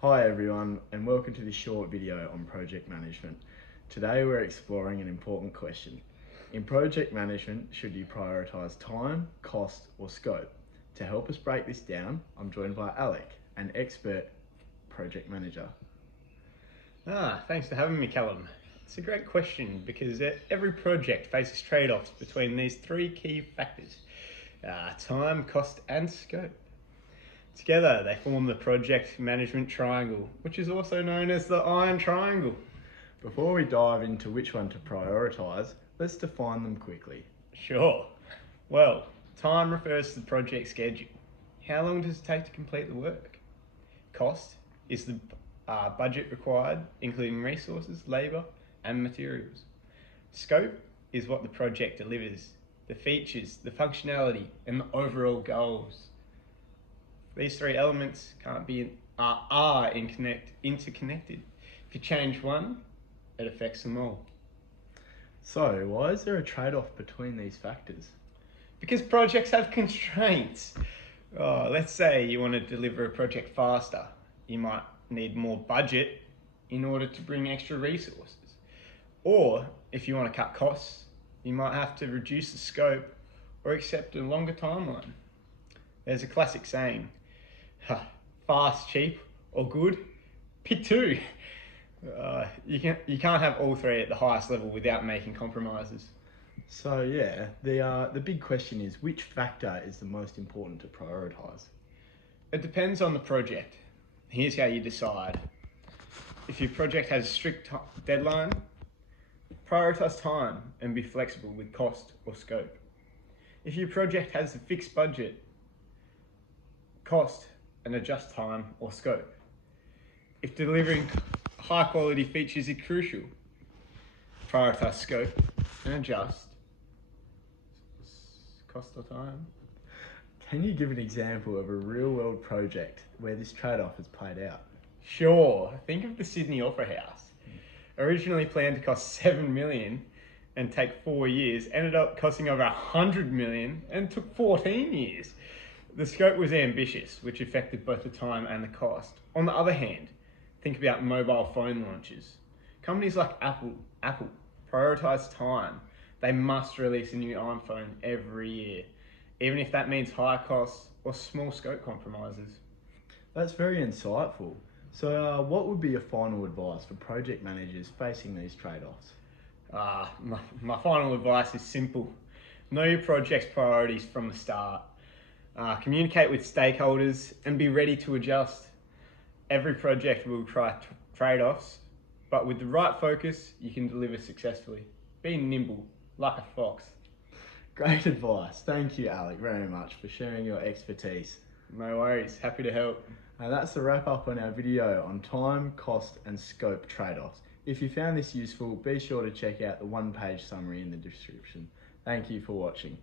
Hi everyone, and welcome to this short video on project management. Today we're exploring an important question. In project management, should you prioritise time, cost or scope? To help us break this down, I'm joined by Alec, an expert project manager. Thanks for having me, Callum. It's a great question because every project faces trade-offs between these three key factors: time, cost and scope. Together they form the project management triangle, which is also known as the iron triangle. Before we dive into which one to prioritise, let's define them quickly. Sure. Well, time refers to the project schedule. How long does it take to complete the work? Cost is the budget required, including resources, labour and materials. Scope is what the project delivers, the features, the functionality and the overall goals. These three elements are interconnected. If you change one, it affects them all. So, why is there a trade-off between these factors? Because projects have constraints. Let's say you want to deliver a project faster. You might need more budget in order to bring extra resources. Or if you want to cut costs, you might have to reduce the scope or accept a longer timeline. There's a classic saying, fast, cheap or good, pick two. You can't have all three at the highest level without making compromises. So yeah, the big question is, which factor is the most important to prioritise? It depends on the project. Here's how you decide. If your project has a strict deadline, prioritise time and be flexible with cost or scope. If your project has a fixed budget, cost and adjust time or scope. If delivering high quality features is crucial, prioritise scope and adjust cost or time. Can you give an example of a real world project where this trade-off has played out? Sure, think of the Sydney Opera House. Originally planned to cost $7 million and take 4 years, ended up costing over $100 million and took 14 years. The scope was ambitious, which affected both the time and the cost. On the other hand, think about mobile phone launches. Companies like Apple prioritise time. They must release a new iPhone every year, even if that means higher costs or small scope compromises. That's very insightful. So what would be your final advice for project managers facing these trade-offs? My final advice is simple. Know your project's priorities from the start. Communicate with stakeholders and be ready to adjust. Every project will try trade-offs, but with the right focus, you can deliver successfully. Be nimble, like a fox. Great advice. Thank you, Alec, very much for sharing your expertise. No worries, happy to help. That's the wrap up on our video on time, cost and scope trade-offs. If you found this useful, be sure to check out the one-page summary in the description. Thank you for watching.